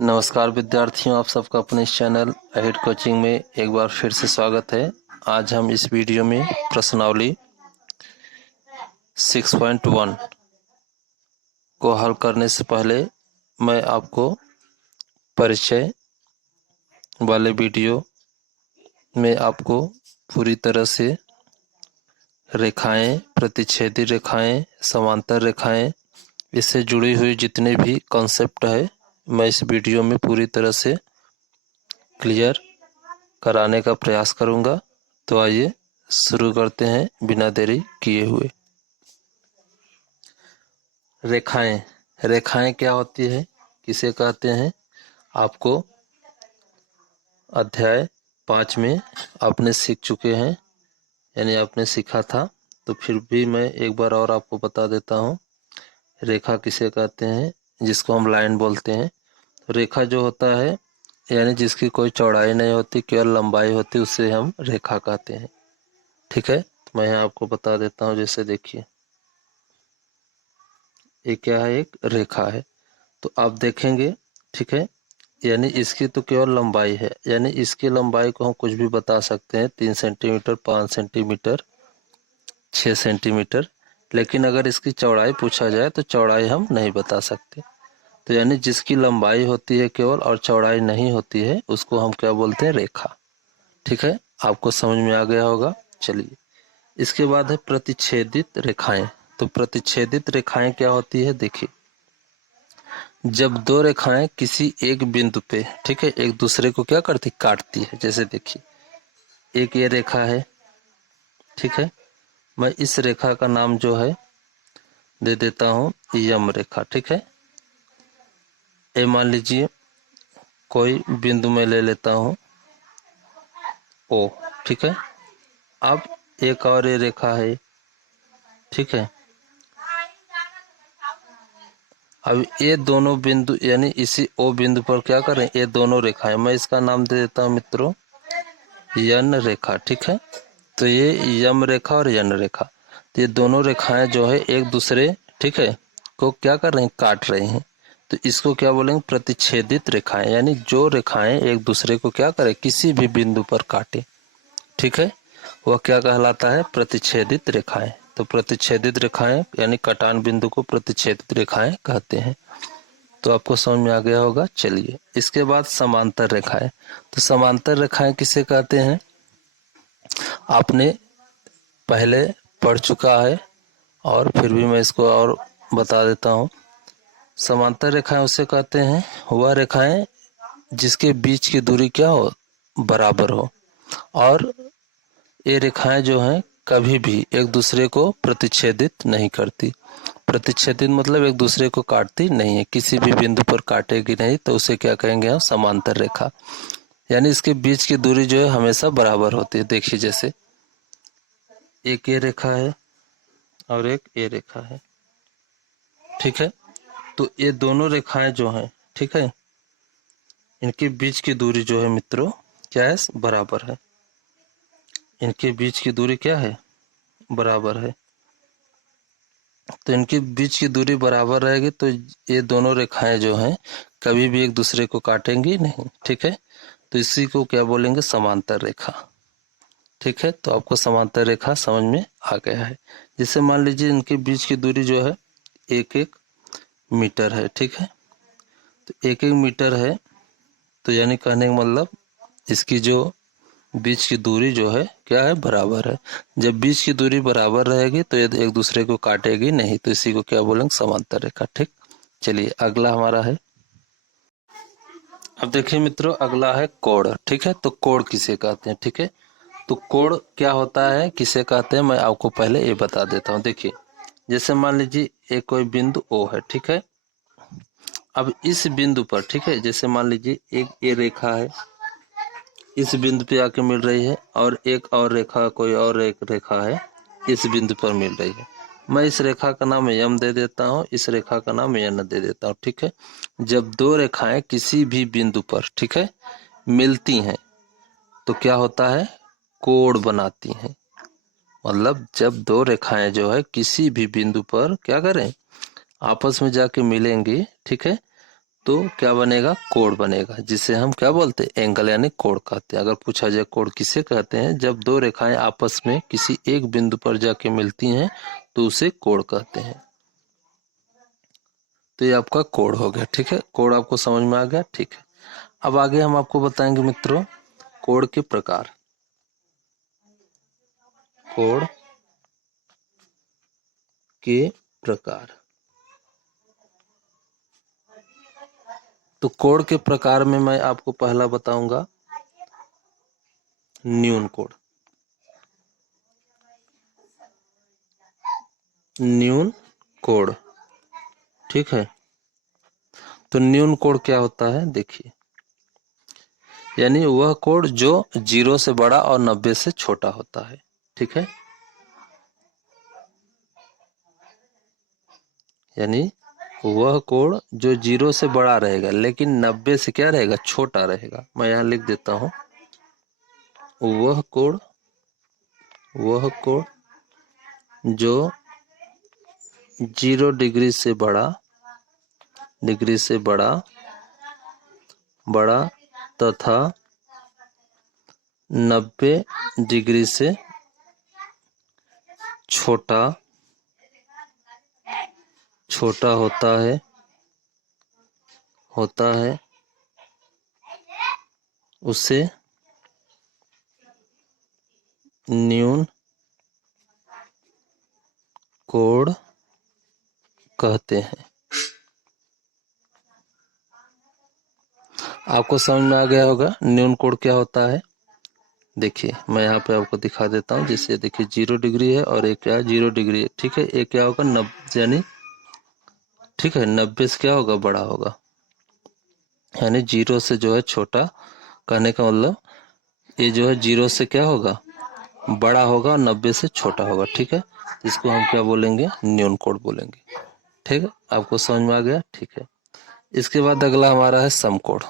नमस्कार विद्यार्थियों, आप सबका अपने इस चैनल अहेड कोचिंग में एक बार फिर से स्वागत है। आज हम इस वीडियो में प्रश्नावली 6.1 को हल करने से पहले मैं आपको परिचय वाले वीडियो में आपको पूरी तरह से रेखाएं, प्रतिच्छेदी रेखाएं, समांतर रेखाएं, इससे जुड़ी हुई जितने भी कॉन्सेप्ट है मैं इस वीडियो में पूरी तरह से क्लियर कराने का प्रयास करूंगा। तो आइए शुरू करते हैं बिना देरी किए हुए। रेखाएं रेखाएं क्या होती है, किसे कहते हैं, आपको अध्याय 5 में आपने सीख चुके हैं, यानी आपने सीखा था। तो फिर भी मैं एक बार और आपको बता देता हूँ। रेखा किसे कहते हैं, जिसको हम लाइन बोलते हैं। रेखा जो होता है यानी जिसकी कोई चौड़ाई नहीं होती, केवल लंबाई होती, उसे हम रेखा कहते हैं। ठीक है, तो मैं यहाँ आपको बता देता हूँ। जैसे देखिए, ये क्या है, एक रेखा है। तो आप देखेंगे, ठीक है, यानी इसकी तो केवल लंबाई है, यानी इसकी लंबाई को हम कुछ भी बता सकते हैं, 3 सेंटीमीटर, 5 सेंटीमीटर, 6 सेंटीमीटर। लेकिन अगर इसकी चौड़ाई पूछा जाए तो चौड़ाई हम नहीं बता सकते। तो यानी जिसकी लंबाई होती है केवल और चौड़ाई नहीं होती है, उसको हम क्या बोलते हैं, रेखा। ठीक है, आपको समझ में आ गया होगा। चलिए, इसके बाद है प्रतिच्छेदित रेखाएं। तो प्रतिच्छेदित रेखाएं क्या होती है, देखिए, जब दो रेखाएं किसी एक बिंदु पे, ठीक है, एक दूसरे को क्या करती, काटती है। जैसे देखिए, एक ये रेखा है, ठीक है, मैं इस रेखा का नाम जो है दे देता हूं यम रेखा। ठीक है, ये मान लीजिए कोई बिंदु में ले लेता हूं ओ। ठीक है, अब एक और ये रेखा है, ठीक है। अब ये दोनों बिंदु यानी इसी ओ बिंदु पर क्या करें, ये दोनों रेखाएं, मैं इसका नाम दे देता हूं मित्रों यन रेखा। ठीक है, तो ये यम रेखा और यन रेखा, तो ये दोनों रेखाएं जो है एक दूसरे, ठीक है, को क्या कर रही हैं, काट रही हैं। तो इसको क्या बोलेंगे, प्रतिच्छेदित रेखाएं, यानी जो रेखाएं एक दूसरे को क्या करे, किसी भी बिंदु पर काटे, ठीक है, वह क्या कहलाता है, प्रतिच्छेदित रेखाएं। तो प्रतिच्छेदित रेखाएं यानी कटान बिंदु को प्रतिच्छेदित रेखाएं कहते हैं। तो आपको समझ में आ गया होगा। चलिए, इसके बाद समांतर रेखाएं। तो समांतर रेखाएं किसे कहते हैं, आपने पहले पढ़ चुका है और फिर भी मैं इसको और बता देता हूँ। समांतर रेखाएं उसे कहते हैं वह रेखाएं जिसके बीच की दूरी क्या हो, बराबर हो, और ये रेखाएं जो हैं कभी भी एक दूसरे को प्रतिच्छेदित नहीं करती। प्रतिच्छेदित मतलब एक दूसरे को काटती नहीं है, किसी भी बिंदु पर काटेगी नहीं, तो उसे क्या कहेंगे हम, समांतर रेखा। यानी इसके बीच की दूरी जो है हमेशा बराबर होती है। देखिए, जैसे एक ये रेखा है और एक ये रेखा है, ठीक है, तो ये दोनों रेखाएं जो हैं, ठीक है, इनके बीच की दूरी जो है मित्रों क्या है, बराबर है। इनके बीच की दूरी क्या है, बराबर है। तो इनके बीच की दूरी बराबर रहेगी तो ये दोनों रेखाएं जो हैं कभी भी एक दूसरे को काटेंगी नहीं। ठीक है, तो इसी को क्या बोलेंगे, समांतर रेखा। ठीक है, तो आपको समांतर रेखा समझ में आ गया है। जैसे मान लीजिए इनके बीच की दूरी जो है 1-1 मीटर है। ठीक है, तो 1-1 मीटर है, तो यानी कहने का मतलब इसकी जो बीच की दूरी जो है क्या है, बराबर है। जब बीच की दूरी बराबर रहेगी तो ये एक दूसरे को काटेगी नहीं, तो इसी को क्या बोलेंगे, समांतर रेखा। ठीक, चलिए अगला हमारा है, अब देखिए मित्रों, अगला है कोण। ठीक है, तो कोण किसे कहते हैं, ठीक है, तो कोण क्या होता है, किसे कहते हैं, मैं आपको पहले ये बता देता हूँ। देखिए, जैसे मान लीजिए एक कोई बिंदु ओ है, ठीक है, अब इस बिंदु पर, ठीक है, जैसे मान लीजिए एक ये रेखा है, इस बिंदु पे आके मिल रही है, और एक और रेखा, कोई और एक रेखा है इस बिंदु पर मिल रही है। मैं इस रेखा का नाम यम दे देता हूँ, इस रेखा का नाम यन दे देता हूँ। ठीक है, जब दो रेखाएं किसी भी बिंदु पर, ठीक है, मिलती हैं तो क्या होता है, कोण बनाती हैं। मतलब जब दो रेखाएं जो है किसी भी बिंदु पर क्या करें, आपस में जाके मिलेंगी, ठीक है, तो क्या बनेगा, कोण बनेगा, जिसे हम क्या बोलते हैं, एंगल यानी कोण कहते हैं। अगर पूछा जाए कोण किसे कहते हैं, जब दो रेखाएं आपस में किसी एक बिंदु पर जाके मिलती हैं तो उसे कोण कहते हैं। तो ये आपका कोण हो गया, ठीक है। कोण आपको समझ में आ गया, ठीक है। अब आगे हम आपको बताएंगे मित्रों कोण के प्रकार। कोण के प्रकार। तो कोण के प्रकार में मैं आपको पहला बताऊंगा न्यून कोण। न्यून कोण, ठीक है। तो न्यून कोण क्या होता है, देखिए, यानी वह कोण जो 0 से बड़ा और 90 से छोटा होता है, ठीक है। यानी वह कोण जो 0 से बड़ा रहेगा लेकिन 90 से क्या रहेगा, छोटा रहेगा। मैं यहां लिख देता हूं, वह कोण जो 0 डिग्री से बड़ा तथा 90 डिग्री से छोटा होता है उसे न्यून कोण कहते हैं। आपको समझ में आ गया होगा न्यून कोण क्या होता है। देखिए मैं यहाँ पे आपको दिखा देता हूँ, जैसे देखिए 0 डिग्री है और एक क्या 0 डिग्री है, ठीक है। एक क्या होगा 90, यानी ठीक है 90 से क्या होगा, बड़ा होगा। यानी 0 से जो है छोटा, कहने का मतलब ये जो है 0 से क्या होगा, बड़ा होगा और 90 से छोटा होगा, ठीक है। इसको हम क्या बोलेंगे, न्यून कोण बोलेंगे, ठीक है। आपको समझ में आ गया, ठीक है। इसके बाद अगला हमारा है समकोण।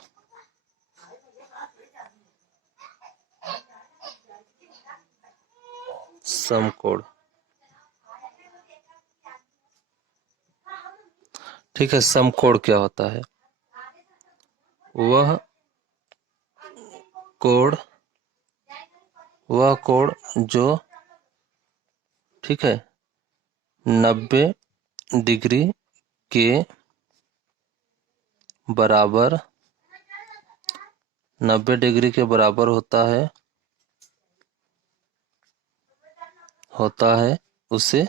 समकोण, ठीक है। समकोण क्या होता है, वह कोण जो, ठीक है, 90 डिग्री के बराबर 90 डिग्री के बराबर होता है उसे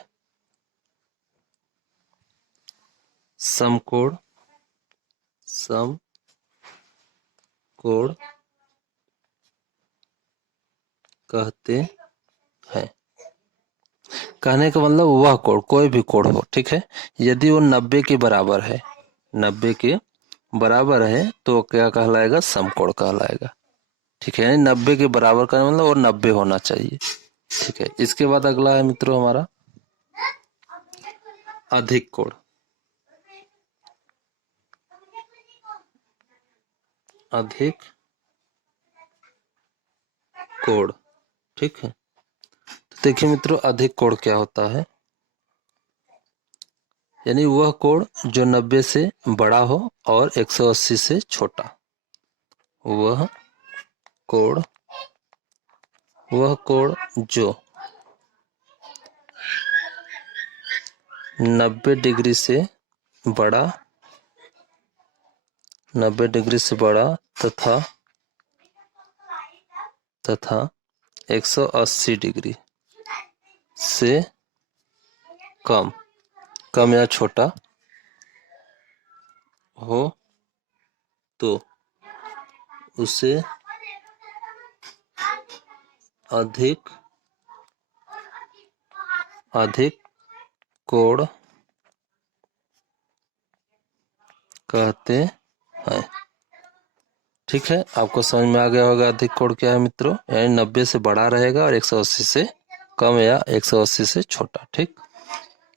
समकोण कहते हैं। कहने का मतलब वह कोण, कोई भी कोण हो, ठीक है, यदि वो 90 के बराबर है, 90 के बराबर है तो क्या कहलाएगा, समकोण कहलाएगा, ठीक है। यानी 90 के बराबर का मतलब और 90 होना चाहिए, ठीक है। इसके बाद अगला है मित्रों हमारा अधिक कोण। अधिक कोण, ठीक है। तो देखिए मित्रों अधिक कोण क्या होता है, यानी वह कोण जो 90 से बड़ा हो और 180 से छोटा। वह कोण जो 90 डिग्री से बड़ा 90 डिग्री से बड़ा तथा 180 डिग्री से कम या छोटा हो तो उसे अधिक कोण कहते हैं, ठीक है। आपको समझ में आ गया होगा अधिक कोण क्या है मित्रों, यानी 90 से बड़ा रहेगा और 180 से कम या 180 से छोटा, ठीक।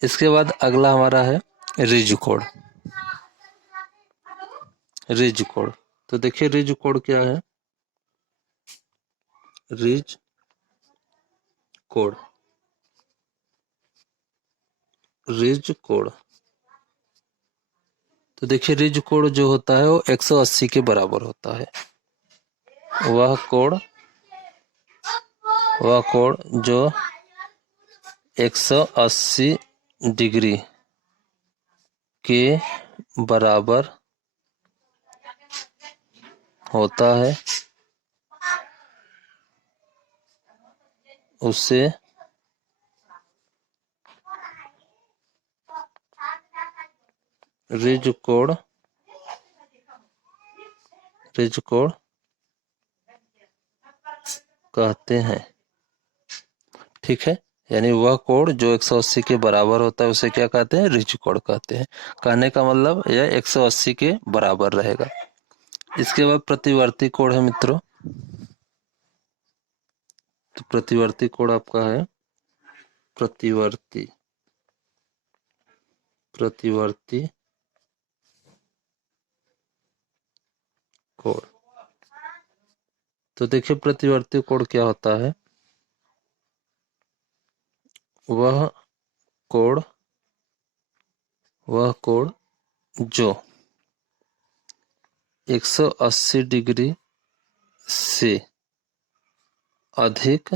इसके बाद अगला हमारा है ऋजु कोण। ऋजु कोण, तो देखिए ऋजु कोण क्या है, ऋज कोण तो देखिए रिज कोण जो होता है वो 180 के बराबर होता है। वह कोण जो 180 डिग्री के बराबर होता है उसे रिज कोण कहते हैं। ठीक है, यानी वह कोण जो 180 के बराबर होता है उसे क्या कहते हैं? रिज कोण कहते हैं। कहने का मतलब यह 180 के बराबर रहेगा। इसके बाद प्रतिवर्ती कोण है मित्रों। तो प्रतिवर्ती कोण आपका है प्रतिवर्ती कोण। तो देखिए प्रतिवर्ती कोण क्या होता है? वह कोण जो 180 डिग्री से अधिक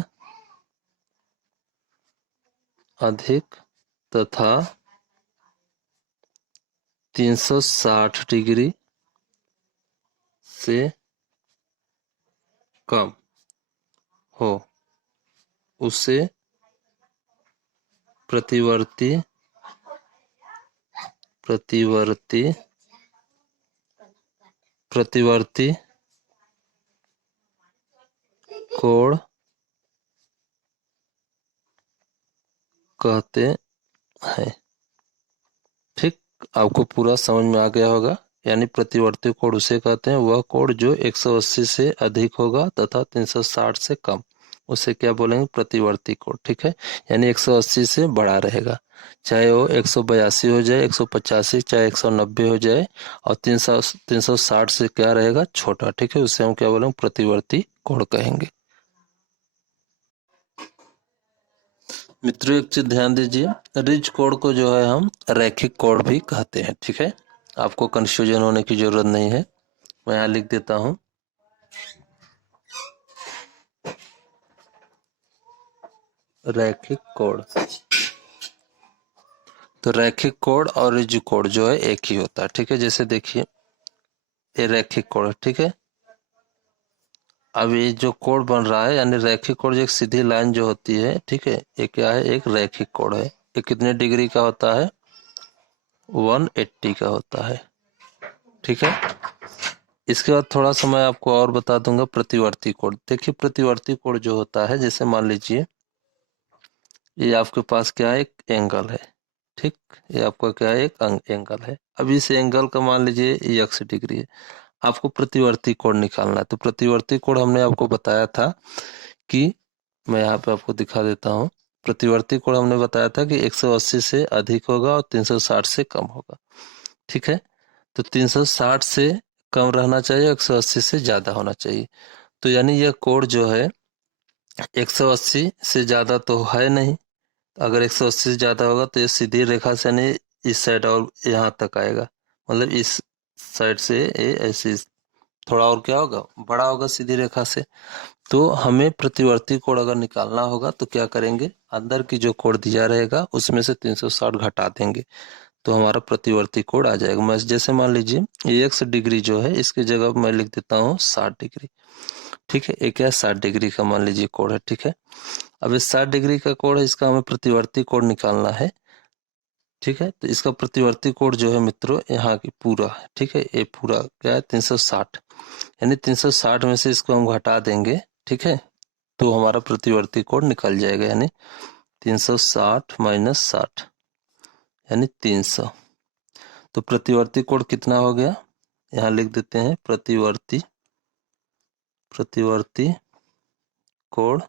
तथा 360 डिग्री से कम हो उसे प्रतिवर्ती कोण कहते हैं। ठीक, आपको पूरा समझ में आ गया होगा। यानी प्रतिवर्ती कोण उसे कहते हैं वह कोण जो 180 से अधिक होगा तथा 360 से कम, उसे क्या बोलेंगे? प्रतिवर्ती कोण। ठीक है, यानी 180 से बड़ा रहेगा, चाहे वो 182 हो जाए, 185, चाहे 190 हो जाए, और 360 से क्या रहेगा? छोटा। ठीक है, उसे हम क्या बोलेंगे? प्रतिवर्ती कोण कहेंगे। मित्रों एक चीज ध्यान दीजिए, रिज कोण को जो है हम रैखिक कोण भी कहते हैं। ठीक है, आपको कंफ्यूजन होने की जरूरत नहीं है। मैं यहाँ लिख देता हूं, रैखिक कोण। तो रैखिक कोण और रिज कोण जो है एक ही होता है। ठीक है, जैसे देखिए ये रैखिक कोण है। ठीक है, अब ये जो कोण बन रहा है यानी रैखिक कोण जो एक सीधी लाइन जो होती है, ठीक है, ये क्या है? एक रैखिक कोण है। ये कितने डिग्री का होता है? 180 का होता है। ठीक है, इसके बाद थोड़ा सा मैं आपको और बता दूंगा प्रतिवर्ती कोण। देखिए प्रतिवर्ती कोण जो होता है, जैसे मान लीजिए ये आपके पास क्या है? एक एंगल है। ठीक, ये आपका क्या है? एक एंगल है। अब इस एंगल का मान लीजिए ये x डिग्री है। आपको प्रतिवर्ती कोण निकालना है। तो प्रतिवर्ती कोण हमने आपको बताया था कि, मैं यहाँ पे आपको दिखा देता हूँ। प्रतिवर्ती कोण हमने बताया था कि 180 से अधिक होगा और 360 से कम होगा। ठीक है, तो 360 से कम रहना चाहिए, 180 से ज्यादा होना चाहिए। तो यानी यह कोण जो है 180 से ज्यादा तो है नहीं। अगर 180 से ज्यादा होगा तो ये सीधी रेखा से यानी इस साइड और यहाँ तक आएगा, मतलब इस साइड से ये ऐसे थोड़ा और क्या होगा? बड़ा होगा सीधी रेखा से। तो हमें प्रतिवर्ती कोण अगर निकालना होगा तो क्या करेंगे? अंदर की जो कोण दिया रहेगा उसमें से 360 घटा देंगे, तो हमारा प्रतिवर्ती कोण आ जाएगा। मैं जैसे मान लीजिए ये x डिग्री जो है इसकी जगह मैं लिख देता हूँ 60 डिग्री। ठीक है, एक है 60 डिग्री का मान लीजिए कोण है। ठीक है, अब इस 60 डिग्री का कोण है, इसका हमें प्रतिवर्ती कोण निकालना है। ठीक है, तो इसका प्रतिवर्ती कोण जो है मित्रों यहाँ की पूरा है। ठीक है, ये पूरा क्या है? 360, यानी 360 में से इसको हम घटा देंगे। ठीक है, तो हमारा प्रतिवर्ती कोण निकल जाएगा, यानी 360 माइनस 60 यानी 300। तो प्रतिवर्ती कोण कितना हो गया? यहाँ लिख देते हैं प्रतिवर्ती कोण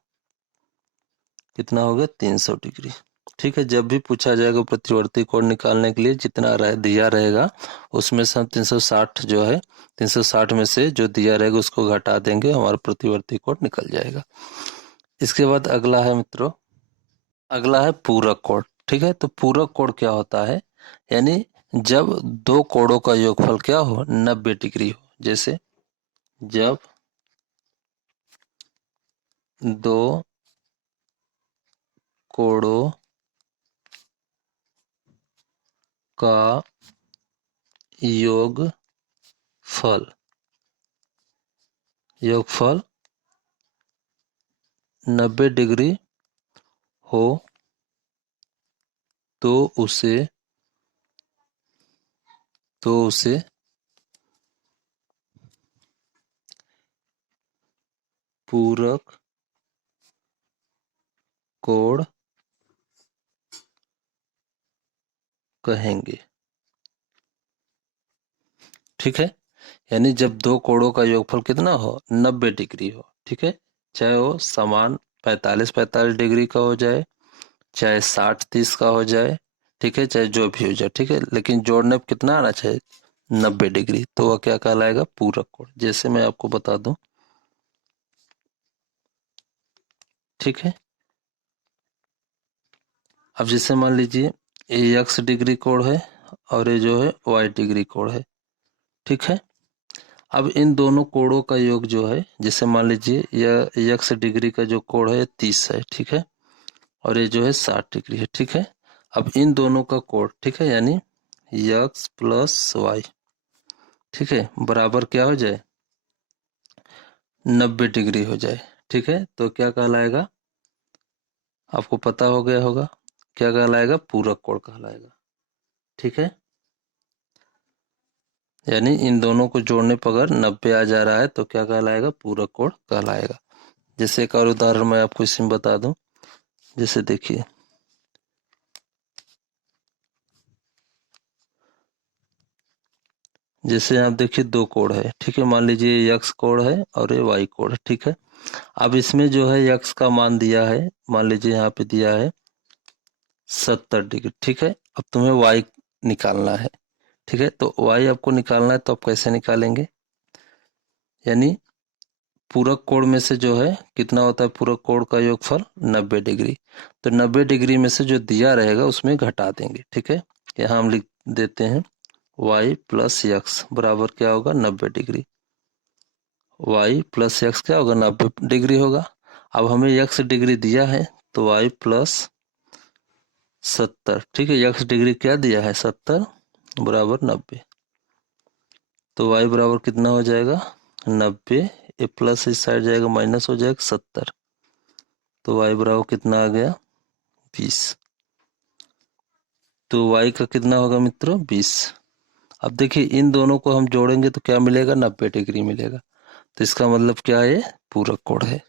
कितना हो गया? 300 डिग्री। ठीक है, जब भी पूछा जाएगा प्रतिवर्ती कोण निकालने के लिए जितना दिया रहेगा उसमें से हम 360 जो है 360 में से जो दिया रहेगा उसको घटा देंगे, हमारा प्रतिवर्ती कोण निकल जाएगा। इसके बाद अगला है मित्रों, अगला है पूरक कोण। ठीक है, तो पूरक कोण क्या होता है? यानी जब दो कोणों का योगफल क्या हो, 90 डिग्री हो। जैसे जब दो कोणों का योगफल 90 डिग्री हो तो उसे पूरक कोण कहेंगे। ठीक है, यानी जब दो कोणों का योगफल कितना हो, 90 डिग्री हो। ठीक है, चाहे वो समान 45-45 डिग्री का हो जाए, चाहे 60-30 का हो जाए, ठीक है, चाहे जो भी हो जाए, ठीक है, लेकिन जोड़ने पे कितना आना चाहिए, 90 डिग्री। तो वह क्या कहलाएगा, पूरक कोण। जैसे मैं आपको बता दूं, ठीक है, अब जैसे मान लीजिए ये x डिग्री कोण है और ये जो है y डिग्री कोण है। ठीक है, अब इन दोनों कोणों का योग जो है, जैसे मान लीजिए यह x डिग्री का जो कोण है 30 है। ठीक है, और ये जो है 60 डिग्री है। ठीक है, अब इन दोनों का कोण, ठीक है, यानी x प्लस वाई, ठीक है, बराबर क्या हो जाए, 90 डिग्री हो जाए। ठीक है, तो क्या कहलाएगा, आपको पता हो गया होगा, क्या कहलाएगा, पूरक कोण कहलाएगा। ठीक है, यानी इन दोनों को जोड़ने पर अगर 90 आ जा रहा है तो क्या कहलाएगा, पूरक कोण कहलाएगा। जैसे एक और उदाहरण मैं आपको इसमें बता दूं, जैसे देखिए, जैसे आप देखिए दो कोण है। ठीक है, मान लीजिए ये x कोण है और ये y कोण है। ठीक है, अब इसमें जो है x का मान दिया है, मान लीजिए यहाँ पे दिया है 70 डिग्री। ठीक है, अब तुम्हें y निकालना है। ठीक है, तो y आपको निकालना है, तो आप कैसे निकालेंगे, यानी पूरक कोण में से जो है कितना होता है, पूरक कोण का योगफल 90 डिग्री। तो 90 डिग्री में से जो दिया रहेगा उसमें घटा देंगे। ठीक है, यहाँ हम लिख देते हैं y प्लस एक्स बराबर क्या होगा, 90 डिग्री। y प्लस एक्स क्या होगा, 90 डिग्री होगा। अब हमें x डिग्री दिया है, तो y प्लस 70। ठीक है, x डिग्री क्या दिया है, 70 बराबर 90। तो y बराबर कितना हो जाएगा, 90। ये प्लस इस साइड जाएगा, माइनस हो जाएगा 70। तो y बराबर कितना आ गया, 20। तो y का कितना होगा मित्रों, 20। अब देखिए इन दोनों को हम जोड़ेंगे तो क्या मिलेगा, 90 डिग्री मिलेगा। तो इसका मतलब क्या है, पूरक कोण है।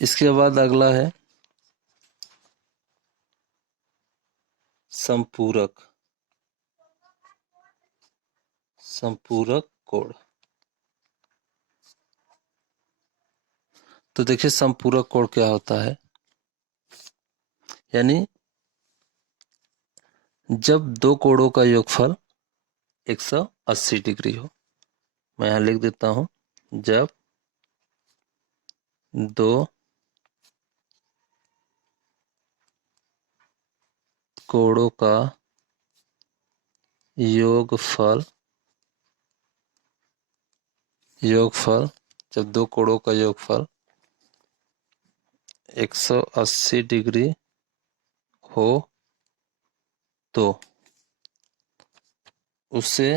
इसके बाद अगला है संपूरक कोण। तो देखिए संपूरक कोण क्या होता है, यानी जब दो कोणों का योगफल 180 डिग्री हो। मैं यहां लिख देता हूं, जब दो कोणों का योगफल जब दो कोणों का योगफल 180 डिग्री हो तो उसे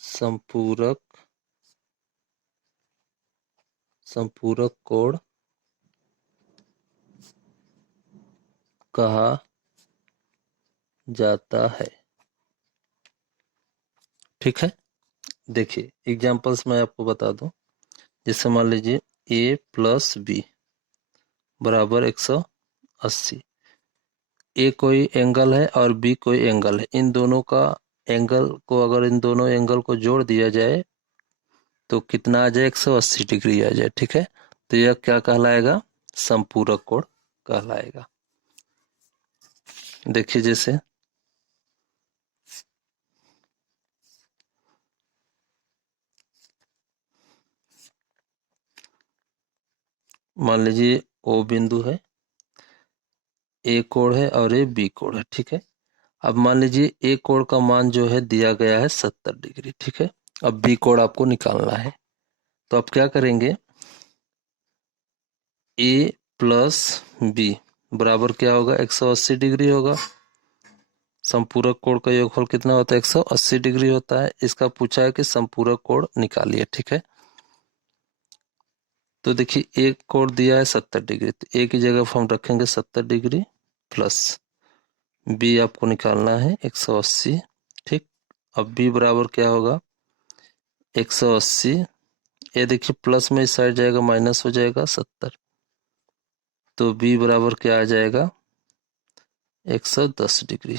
संपूरक कोण कहा जाता है। ठीक है, देखिए एग्जांपल्स मैं आपको बता दूं, जैसे मान लीजिए a प्लस बी बराबर 180। ए कोई एंगल है और बी कोई एंगल है, इन दोनों का एंगल को, अगर इन दोनों एंगल को जोड़ दिया जाए तो कितना आ जाए, 180 डिग्री आ जाए। ठीक है, तो यह क्या कहलाएगा, संपूरक कोण कहलाएगा। देखिए जैसे मान लीजिए ओ बिंदु है ए कोण है और ये बी कोण है, ठीक है। अब मान लीजिए ए कोण का मान जो है दिया गया है 70 डिग्री, ठीक है। अब बी कोण आपको निकालना है, तो आप क्या करेंगे, ए प्लस बी बराबर क्या होगा, 180 डिग्री होगा। संपूरक कोण का योगफल कितना होता है, 180 डिग्री होता है। इसका पूछा है कि संपूरक कोण निकालिए, ठीक है। तो देखिए एक कोण दिया है 70 डिग्री, तो ए की जगह हम रखेंगे 70 डिग्री प्लस बी आपको निकालना है 180, ठीक। अब बी बराबर क्या होगा, 180, ये देखिए प्लस में इस साइड जाएगा माइनस हो जाएगा 70, तो बी बराबर क्या आ जाएगा 110 डिग्री।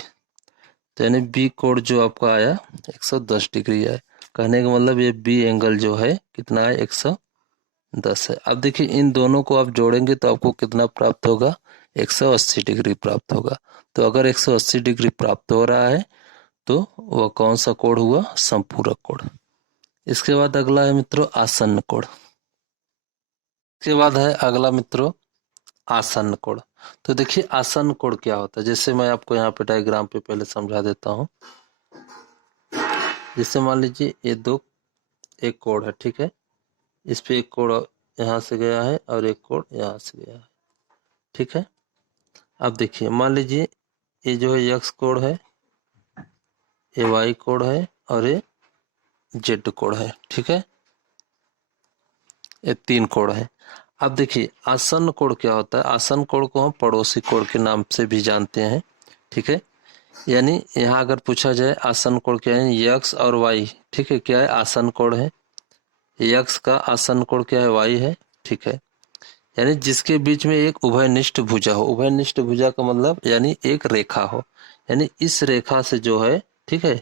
तो यानी बी कोण जो आपका आया 110 डिग्री है। कहने का मतलब ये बी एंगल जो है कितना है, 110 है। अब देखिए इन दोनों को आप जोड़ेंगे तो आपको कितना प्राप्त होगा, 180 डिग्री प्राप्त होगा। तो अगर 180 डिग्री प्राप्त हो रहा है तो वह कौन सा कोण हुआ, संपूरक कोण। इसके बाद अगला है मित्रों आसन्न कोण। इसके बाद है अगला मित्रों आसन्न कोण। तो देखिए आसन्न कोण क्या होता है, जैसे मैं आपको यहाँ पे डायग्राम पे पहले समझा देता हूँ। जैसे मान लीजिए ये दो एक कोण है, ठीक है। इस पे एक कोण यहाँ से गया है और एक कोण यहाँ से गया है, ठीक है। अब देखिए मान लीजिए ये जो है यक्स कोण है, ये वाई कोण है और ये जेड कोण है, ठीक है। ये तीन कोण है। अब देखिए आसन्न कोण क्या होता है, आसन्न कोण को हम पड़ोसी कोण के नाम से भी जानते हैं, ठीक है। यानी यहाँ अगर पूछा जाए आसन्न कोण क्या है, यक्स और वाई, ठीक है, क्या है आसन्न कोण है। यक्स का आसन्न कोण क्या है, वाई है, ठीक है। यानी जिसके बीच में एक उभयनिष्ठ भुजा हो, उभयनिष्ठ भुजा का मतलब यानी एक रेखा हो, यानी इस रेखा से जो है, ठीक है,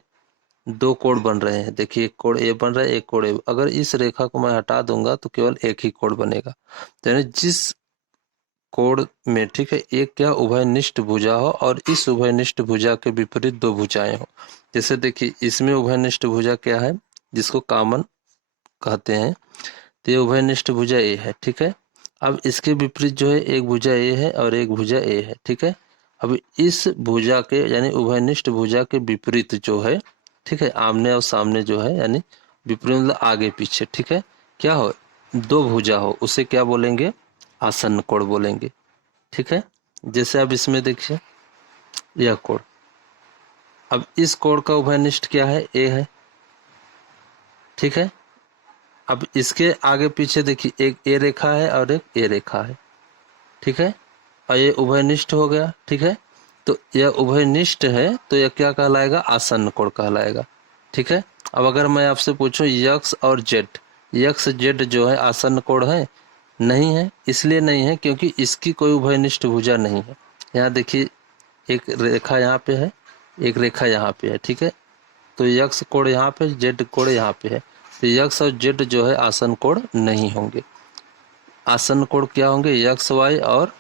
दो कोण बन रहे हैं। देखिए एक कोण ए बन रहा है, एक कोण ए। अगर इस रेखा को मैं हटा दूंगा तो केवल एक ही कोण बनेगा। तो यानी जिस कोण में, ठीक है, एक क्या उभयनिष्ठ भुजा हो और इस उभयनिष्ठ भुजा के विपरीत दो भुजाएं हो। जैसे देखिए इसमें उभयनिष्ठ भुजा क्या है, जिसको कॉमन कहते हैं, तो ये उभयनिष्ठ भुजा ए है, ठीक है। अब इसके विपरीत जो है एक भुजा ए है और एक भुजा ए है, ठीक है। अब इस भुजा के यानी उभयनिष्ठ भुजा के विपरीत जो है, ठीक है, आमने और सामने जो है, यानी विपरीत मतलब आगे पीछे, ठीक है, क्या हो, दो भुजा हो, उसे क्या बोलेंगे, आसन्न कोण बोलेंगे, ठीक है। जैसे अब इसमें देखिए यह कोण, अब इस कोण का उभयनिष्ठ क्या है, ए है, ठीक है। अब इसके आगे पीछे देखिए एक ए रेखा है और एक ए रेखा है, ठीक है, और ये उभयनिष्ठ हो गया, ठीक है। तो यह उभयनिष्ठ है तो यह क्या कहलाएगा, आसन्न कोण कहलाएगा, ठीक है। अब अगर मैं आपसे पूछूं यक्स और जेड, यक्स जेड जो है आसन्न कोण है, नहीं है। इसलिए नहीं है क्योंकि इसकी कोई उभयनिष्ठ भुजा नहीं है। यहाँ देखिए एक रेखा यहाँ पे है, एक रेखा यहाँ पे है, ठीक है। तो यक्स कोण यहाँ पे, जेड कोण यहाँ पे है, तो यक्स और जेड जो है आसन्न कोण नहीं होंगे। आसन्न कोण क्या होंगे, यक्स वाई और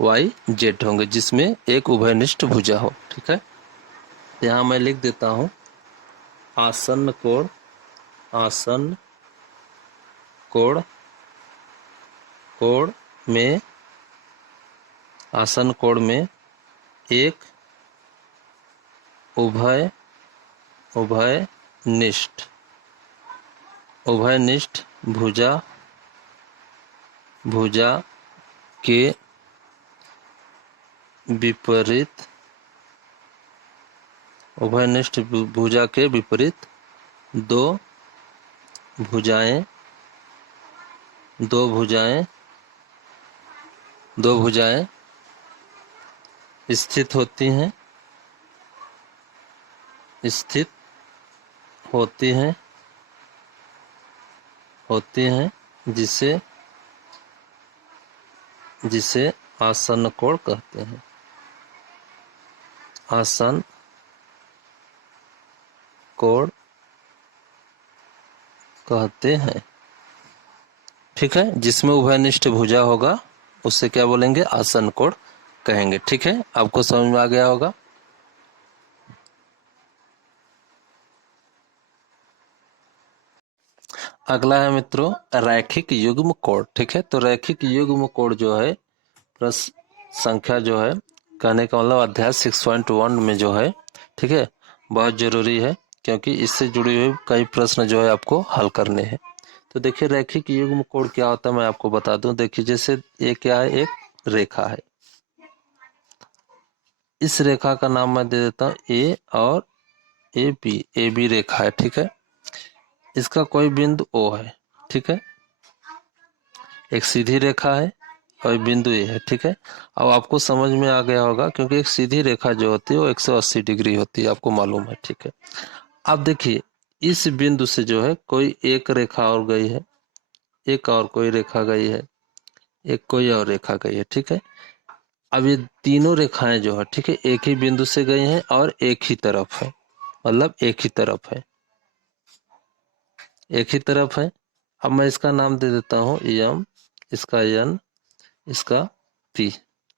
वाई जेड होंगे, जिसमें एक उभयनिष्ठ भुजा हो, ठीक है। यहाँ मैं लिख देता हूँ आसन्न कोण, आसन्न कोण, कोण में, आसन्न कोण में एक उभय उभयनिष्ठ उभयनिष्ठ भुजा भुजा के विपरीत, उभयनिष्ठ भुजा के विपरीत दो भुजाएं दो भुजाएं दो भुजाएं स्थित होती हैं, स्थित होती हैं होती हैं जिसे जिसे आसन्न कोण कहते हैं, आसन्न कोण कहते हैं, ठीक है। जिसमें उभयनिष्ठ भुजा होगा उससे क्या बोलेंगे, आसन्न कोण कहेंगे, ठीक है। आपको समझ में आ गया होगा। अगला है मित्रों रैखिक युग्म कोण, ठीक है। तो रैखिक युग्म कोण जो है, प्रश्न संख्या जो है कहने का मतलब अध्याय 6.1 में जो है, ठीक है, बहुत जरूरी है, क्योंकि इससे जुड़ी हुई कई प्रश्न जो है आपको हल करने हैं। तो देखिए रैखिक युग्म कोण क्या होता है मैं आपको बता दूं। देखिए जैसे ये क्या है, एक रेखा है, इस रेखा का नाम मैं दे देता हूं ए और ए बी रेखा है, ठीक है। इसका कोई बिंदु ओ है, ठीक है, एक सीधी रेखा है और बिंदु ए है, ठीक है। अब आपको समझ में आ गया होगा, क्योंकि एक सीधी रेखा जो होती है वो 180 डिग्री होती है, आपको मालूम है, ठीक है। अब देखिए इस बिंदु से जो है कोई एक रेखा और गई है, एक और कोई रेखा गई है, एक कोई और रेखा गई है, ठीक है। अब ये तीनों रेखाएं जो है, ठीक है, एक ही बिंदु से गई हैं और एक ही तरफ है, मतलब एक ही तरफ है, एक ही तरफ है। अब मैं इसका नाम दे देता हूं यम, इसका यन, इसका पी,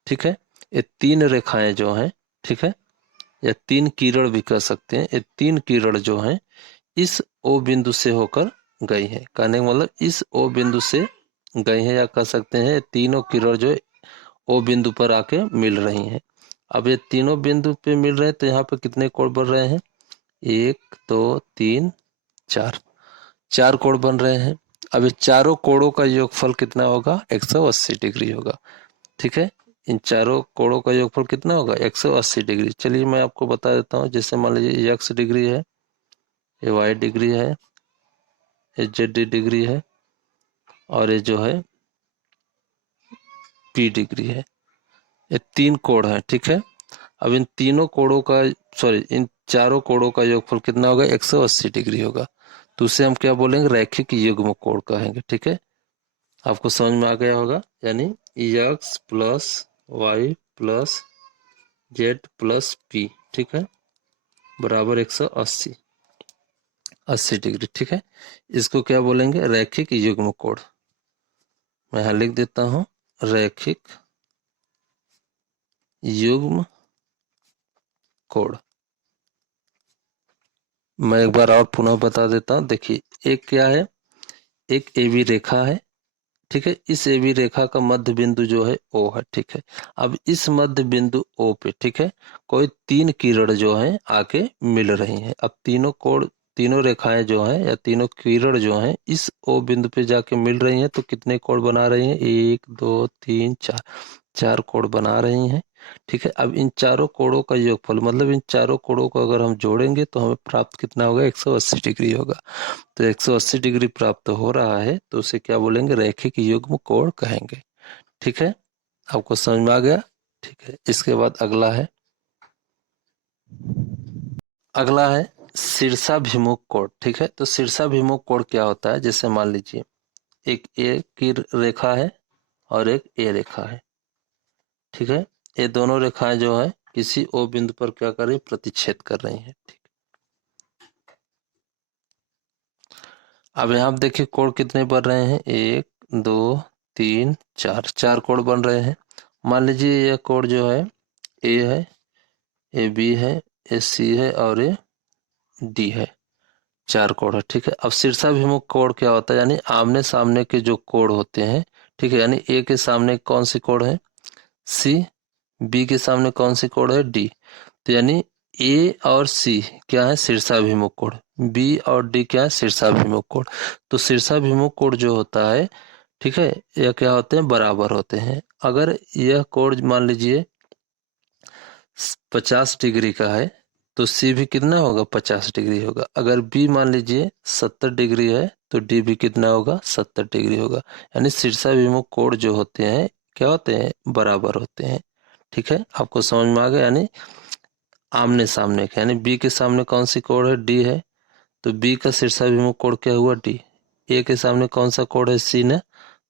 ठीक है। ये तीन रेखाएं जो हैं, ठीक है, या तीन किरण भी कह सकते हैं, ये तीन किरण जो हैं इस ओ बिंदु से होकर गई हैं। कहने का मतलब इस ओ बिंदु से गई हैं, या कह सकते हैं ये तीनों किरण जो ओ बिंदु पर आके मिल रही हैं। अब ये तीनों बिंदु पे मिल रहे हैं तो यहाँ पे कितने कोण बन रहे हैं, 1 2 3 4, चार कोण बन रहे हैं। अब ये चारों कोणों का योगफल कितना होगा, 180 डिग्री होगा, ठीक है। इन चारों कोणों का योगफल कितना होगा, 180 डिग्री। चलिए मैं आपको बता देता हूँ, जैसे मान लीजिए ये x डिग्री है, ये y डिग्री है, ये z डिग्री है, और ये जो है p डिग्री है। ये तीन कोण है, ठीक है। अब इन तीनों कोणों का, सॉरी, इन चारों कोणों का योगफल कितना होगा, 180 डिग्री होगा। तो उसे हम क्या बोलेंगे, रैखिक युग्म कोण कहेंगे, ठीक है। आपको समझ में आ गया होगा, यानी x plus Y plus Z plus P, ठीक है, बराबर 180 डिग्री, ठीक है। इसको क्या बोलेंगे, रैखिक युग्म कोण। मैं यहां लिख देता हूं, रैखिक युग्म कोण। मैं एक बार और पुनः बता देता हूं। देखिए एक क्या है, एक एबी रेखा है, ठीक है। इस एबी रेखा का मध्य बिंदु जो है ओ है, ठीक है। अब इस मध्य बिंदु ओ पे, ठीक है, कोई तीन किरण जो है आके मिल रही हैं। अब तीनों कोण, तीनों रेखाएं जो हैं या तीनों किरण जो हैं इस ओ बिंदु पे जाके मिल रही हैं, तो कितने कोण बना रही हैं, 1 2 3 4, चार कोण बना रही हैं, ठीक है। अब इन चारों कोणों का योगफल, मतलब इन चारों कोणों को अगर हम जोड़ेंगे तो हमें प्राप्त कितना होगा, 180 डिग्री होगा। तो 180 डिग्री प्राप्त हो रहा है तो उसे क्या बोलेंगे, रैखिक युग्म कोण कहेंगे, ठीक है। आपको समझ में आ गया, ठीक है। इसके बाद अगला है शीर्षाभिमुख कोण, ठीक है। तो शीर्षाभिमुख कोण क्या होता है, जैसे मान लीजिए एक ए की रेखा है और एक ए रेखा है, ठीक है। ये दोनों रेखाएं जो है किसी ओ बिंदु पर क्या कर रही है, प्रतिच्छेद कर रही हैं, ठीक। अब यहाँ देखिए कोण कितने बन रहे हैं, 1 2 3 4, चार कोण बन रहे हैं। मान लीजिए यह कोण जो है ए है, ए बी है, ए सी है और ए डी है, चार कोण है, ठीक है। अब शीर्षाभिमुख कोण क्या होता है, यानी आमने सामने के जो कोण होते हैं, ठीक है, यानी ए के सामने कौन सी कोण है, सी, बी के सामने कौन सी कोण है, डी। तो यानी ए और सी क्या है, शीर्षाभिमुख कोण, बी और डी क्या है, शीर्षाभिमुख कोण। तो शीर्षाभिमुख कोण जो होता है, ठीक है, यह क्या होते हैं, बराबर होते हैं। अगर यह कोण मान लीजिए 50 डिग्री का है तो सी भी कितना होगा, 50 डिग्री होगा। अगर बी मान लीजिए 70 डिग्री है तो डी भी कितना होगा, 70 डिग्री होगा। यानी शीर्षाभिमुख कोण जो होते हैं क्या होते हैं, बराबर होते हैं, ठीक है। आपको समझ में आ गया, यानी आमने सामने के, यानी बी के सामने कौन सी कोण है, डी है, तो बी का शीर्षाभिमुख कोण क्या हुआ, डी। ए के सामने कौन सा कोण है, सी ने,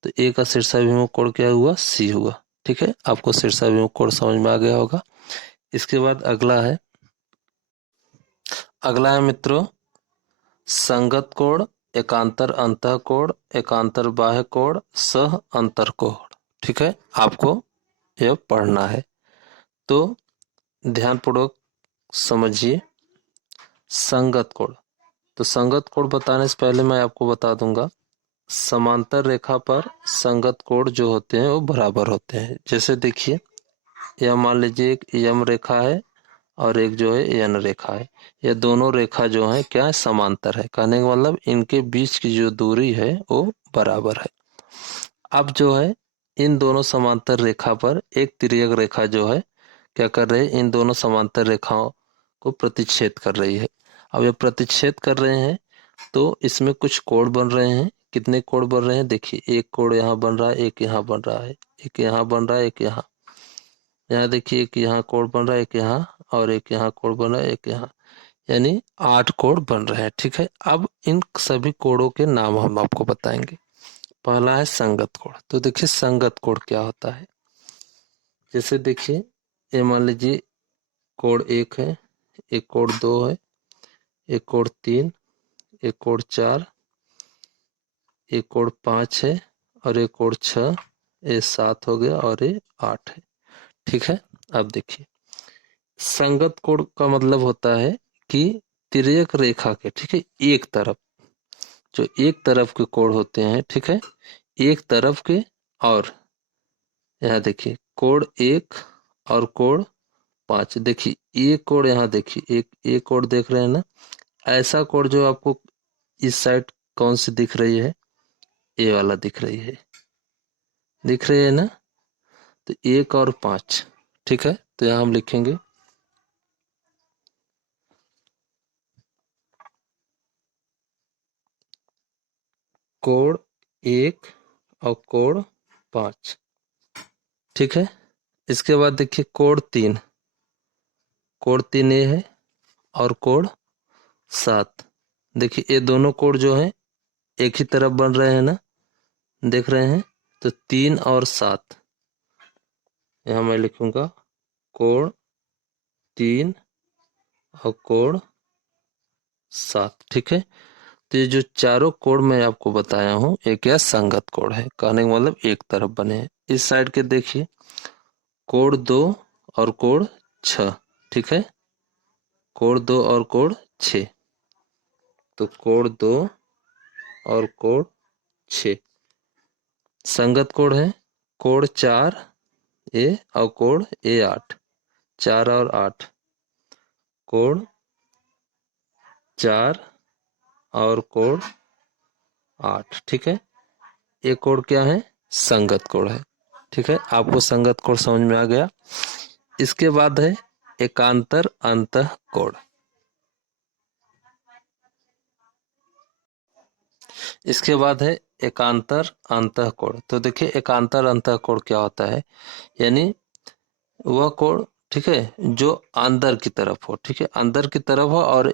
तो ए का शीर्षाभिमुख कोण क्या हुआ, सी हुआ, ठीक है। आपको शीर्षाभिमुख कोण समझ में आ गया होगा। इसके बाद अगला है मित्रों संगत कोण, एकांतर अंतः कोण, एकांतर बाह्य कोण, सह अंतर कोण, ठीक है। आपको यह पढ़ना है, तो ध्यानपूर्वक समझिए। संगत कोण, तो संगत कोण बताने से पहले मैं आपको बता दूंगा, समांतर रेखा पर संगत कोण जो होते हैं वो बराबर होते हैं। जैसे देखिए या मान लीजिए एक यम रेखा है और एक जो है यन रेखा है। ये दोनों रेखा जो है क्या है, समांतर है। कहने का मतलब इनके बीच की जो दूरी है वो बराबर है। अब जो है इन दोनों समांतर रेखा पर एक तिर्यक रेखा जो है क्या कर रही है, इन दोनों समांतर रेखाओं को प्रतिच्छेद कर रही है। अब ये प्रतिच्छेद कर रहे हैं तो इसमें कुछ कोण बन रहे हैं। कितने कोण बन रहे हैं देखिए, एक कोण यहाँ बन रहा है, एक यहाँ बन रहा है, एक यहाँ बन रहा है, एक यहाँ, यहाँ देखिए एक यहाँ कोण बन रहा है, एक यहाँ, और एक यहाँ कोण बन रहा है, एक यहाँ, यानी 8 कोण बन रहे हैं। ठीक है, अब इन सभी कोणों के नाम हम आपको बताएंगे। पहला है संगत कोण। तो देखिए संगत कोण क्या होता है। जैसे देखिए ये मान लीजिए कोण 1 है, एक कोण 2 है, एक कोण 3, एक कोण 4, एक कोण 5 है, और एक कोण 6, ये 7 हो गया, और ये 8 है। ठीक है, अब देखिए संगत कोण का मतलब होता है कि तिर्यक रेखा के, ठीक है, एक तरफ, जो एक तरफ के कोण होते हैं, ठीक है, एक तरफ के, और यहाँ देखिए कोण 1 और कोण 5, देखिए ये कोण, यहाँ देखिए एक कोण देख रहे हैं ना, ऐसा कोण जो आपको इस साइड कौन सी दिख रही है, ये वाला दिख रही है, दिख रही है ना। तो 1 और 5, ठीक है, तो यहाँ हम लिखेंगे कोण 1 और कोण 5। ठीक है, इसके बाद देखिए कोण 3, कोण 3 ये है, और कोण 7। देखिए ये दोनों कोण जो है एक ही तरफ बन रहे हैं ना, देख रहे हैं। तो 3 और 7, यहाँ मैं लिखूंगा कोण 3 और कोण 7। ठीक है, तो ये जो चारों कोण मैं आपको बताया हूँ ये क्या संगत कोण है। कहने का मतलब एक तरफ बने हैं। इस साइड के देखिए कोण 2 और कोण 6। ठीक है, कोण 2 और कोण 6, तो कोण 2 और कोण 6 संगत कोण है। कोण 4 ए और कोण ए 8, 4 और 8, कोण 4 और कोण 8। ठीक है, ये कोण क्या है, संगत कोण है। ठीक है, आपको संगत कोण समझ में आ गया। इसके बाद है एकांतर अंतः कोण। इसके बाद है एकांतर अंतः कोण। तो देखिए एकांतर अंतः कोण क्या होता है, यानी वह कोण, ठीक है, जो अंदर की तरफ हो, ठीक है, अंदर की तरफ हो, और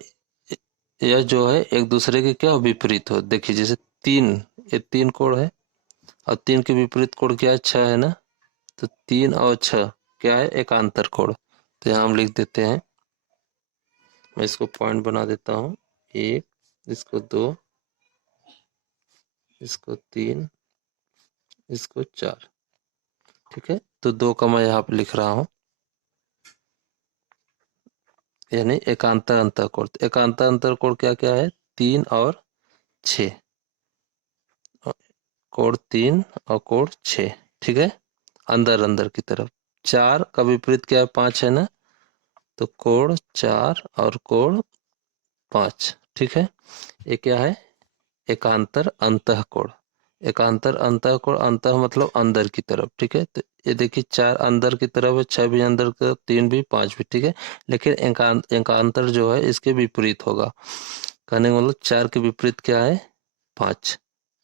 यह जो है एक दूसरे के क्या विपरीत हो। देखिए जैसे 3, ये 3 कोण है, और 3 के विपरीत कोण क्या है, 6 है ना। तो 3 और 6 क्या है, एकांतर कोण। तो यहाँ हम लिख देते हैं, मैं इसको पॉइंट बना देता हूँ, 1, इसको 2, इसको 3, इसको 4। ठीक है, तो 2 का मैं यहाँ पे लिख रहा हूँ, यानी एकांतर अंतः कोण। एकांतर अंतर कोण क्या क्या है, 3 और 6, कोण 3 और कोण 6। ठीक है, अंदर अंदर की तरफ। 4 का विपरीत क्या है, 5 है ना, तो कोण 4 और कोण 5। ठीक है, ये क्या है, एकांतर अंतः कोण। एकांतर अंतः कोण, अंतः मतलब अंदर की तरफ। ठीक है, तो ये देखिए 4 अंदर की तरफ है, 6 भी अंदर की तरफ, 3 भी, 5 भी। ठीक है, लेकिन एकांतर जो है इसके विपरीत होगा। कहने का मतलब 4 के विपरीत क्या है, 5,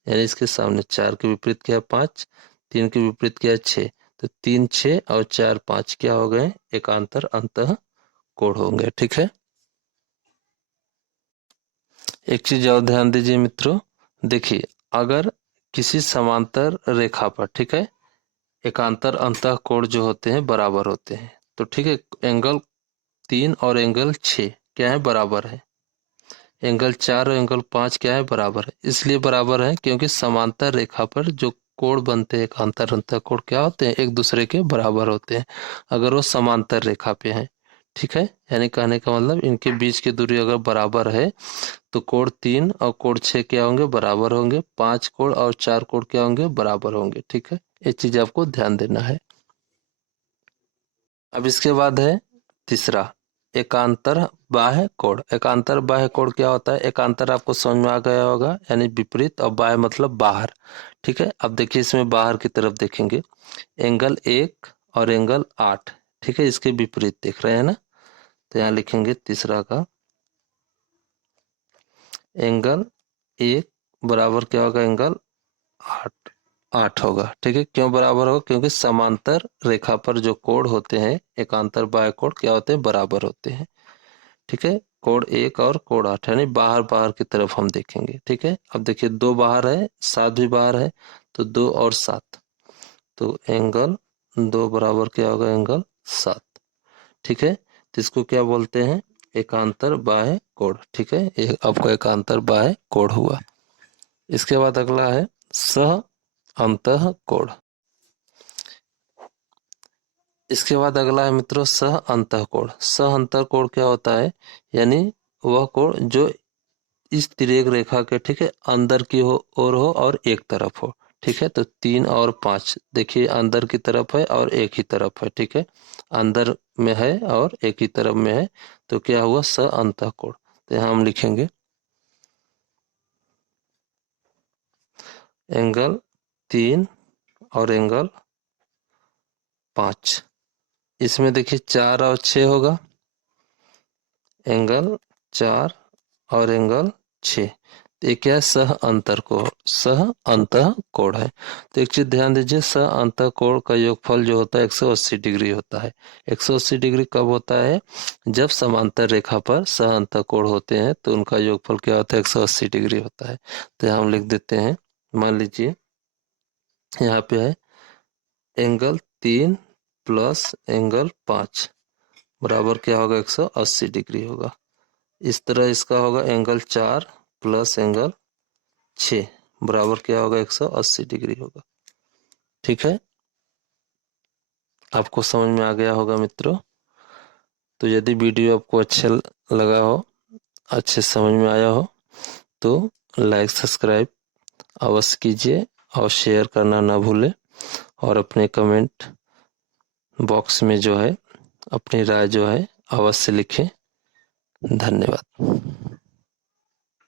यानी इसके सामने 4 के विपरीत क्या है, 5, 3 के विपरीत क्या है, 6। तो 3 6 और 4 5 क्या हो गए, एकांतर अंतः कोण होंगे। ठीक है, एक चीज और ध्यान दीजिए मित्रों, देखिए अगर किसी समांतर रेखा पर, ठीक है, एकांतर अंतः कोण जो होते हैं बराबर होते हैं, तो ठीक है, एंगल 3 और एंगल 6 क्या है, बराबर है। एंगल 4 और एंगल 5 क्या है, बराबर है। इसलिए बराबर है क्योंकि समांतर रेखा पर जो कोण बनते हैं एकांतर अंतः कोण क्या होते हैं, एक दूसरे के बराबर होते हैं, अगर वो समांतर रेखा पे हैं। ठीक है, यानी कहने का मतलब इनके बीच की दूरी अगर बराबर है तो कोण 3 और कोण 6 क्या होंगे, बराबर होंगे। 5 कोण और 4 कोण क्या होंगे, बराबर होंगे। ठीक है, ये चीज आपको ध्यान देना है। अब इसके बाद है तीसरा एकांतर बाह्य कोण। एकांतर बाह्य कोण क्या होता है? एकांतर आपको समझ में आ गया होगा, यानी विपरीत, और बाह्य मतलब बाहर। ठीक है, अब देखिए इसमें बाहर की तरफ देखेंगे, एंगल 1 और एंगल 8, ठीक है, इसके विपरीत देख रहे हैं ना। तो यहाँ लिखेंगे तीसरा का एंगल 1 बराबर क्या होगा? एंगल 8 8 होगा। ठीक है, क्यों बराबर होगा? क्योंकि समांतर रेखा पर जो कोण होते हैं एकांतर बाह्य कोण क्या होते हैं? बराबर होते हैं। ठीक है, कोण 1 और कोण 8, यानी बाहर बाहर की तरफ हम देखेंगे। ठीक है, अब देखिए 2 बाहर है, 7 भी बाहर है, तो 2 और 7, तो एंगल 2 बराबर क्या होगा? एंगल 7। ठीक है, तो इसको क्या बोलते हैं? एकांतर बाह्य कोण। ठीक है, ये आपका एकांतर बाह्य कोण हुआ। इसके बाद अगला है सह अंतः कोण। इसके बाद अगला है मित्रों सह अंतः कोण। सह अंतः कोण क्या होता है? यानी वह कोण जो इस तिर्यक रेखा के, ठीक है, अंदर की ओर हो और एक तरफ हो। ठीक है, तो 3 और 5 देखिए अंदर की तरफ है और एक ही तरफ है। ठीक है, अंदर में है और एक ही तरफ में है, तो क्या हुआ? स अंतः कोण। तो यहाँ हम लिखेंगे एंगल 3 और एंगल 5। इसमें देखिए 4 और 6 होगा, एंगल 4 और एंगल 6। तो ये क्या है? सह अंतर कोण, सह अंतः कोण है। तो एक चीज ध्यान दीजिए, सह अंतः कोण का योगफल जो होता है 180 डिग्री होता है। 180 डिग्री कब होता है? जब समांतर रेखा पर सह अंतः कोण होते हैं तो उनका योगफल क्या होता है? 180 डिग्री होता है। तो यहाँ हम लिख देते हैं, मान लीजिए यहाँ पे है एंगल 3 प्लस एंगल 5 बराबर क्या होगा? 180 डिग्री होगा। इस तरह इसका होगा एंगल 4 प्लस एंगल 6 बराबर क्या होगा? 180 डिग्री होगा। ठीक है, आपको समझ में आ गया होगा मित्रों। तो यदि वीडियो आपको अच्छा लगा हो, अच्छे समझ में आया हो, तो लाइक सब्सक्राइब अवश्य कीजिए और शेयर करना ना भूलें, और अपने कमेंट बॉक्स में जो है अपनी राय जो है अवश्य लिखें। धन्यवाद।